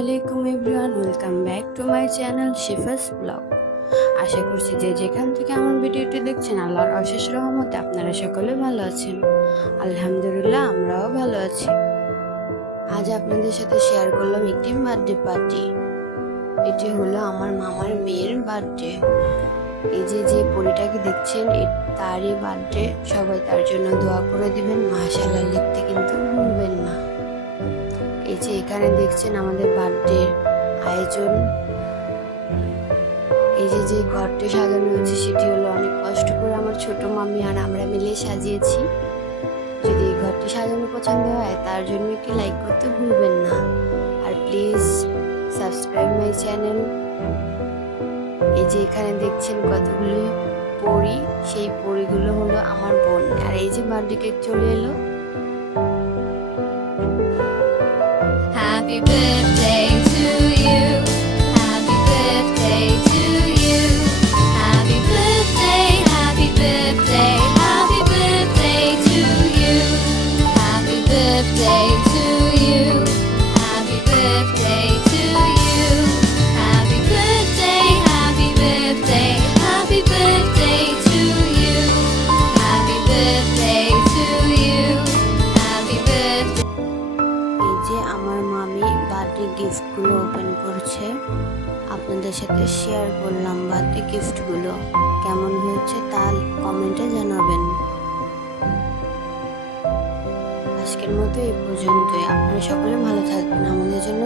আলাইকুম everyone, welcome back to my channel Shifa's vlog. আশা করছি যে যেখান থেকে আমার ভিডিওটি দেখছেন আল্লাহর অশেষ রহমতে আপনারা সকলে ভালো আছেন। আলহামদুলিল্লাহ, আমরাও ভালো আছি। আজ আপনাদের সাথে শেয়ার করলাম একটি বার্থডে পার্টি। এটি হলো আমার মামার মেয়ের বার্থডে। এই যে পরিটাকে দেখছেন তারই বার্থডে। সবাই তার জন্য দোয়া করে দিবেন, মাশাআল্লাহ লিখতে কিন্তু ভুলবেন না। এই যে এখানে দেখছেন আমাদের বার্থডে আয়োজন। এই যে ঘরটি সাজানো হয়েছে সেটি হলো অনেক কষ্ট করে আমার ছোট মামি আর আমরা মিলে সাজিয়েছি। যদি এই ঘরটি সাজানো পছন্দ হয় তার জন্য একটি লাইক করতে ভুলবেন না, আর প্লিজ সাবস্ক্রাইব মাই চ্যানেল। এই যে এখানে দেখছেন কতগুলি পরি, সেই পরিগুলো হলো আমার বোন। আর এই যে বার্থডে কেক চলে এলো। Happy birthday to you. Happy birthday to you. Happy birthday, happy birthday, happy birthday to you. Happy birthday to you. Happy birthday to you. Happy birthday, happy birthday, happy birthday to you. Happy birthday to you. Happy birthday. এই যে আমার মামি birthday গিফটগুলো open করছে, আপনাদের সাথে share করলাম। Birthday গিফটগুলো কেমন হয়েছে তা কমেন্টে জানাবেন। আজকের মতো এই পর্যন্তই। আপনারা সকলে ভালো থাকবেন, আমাদের জন্য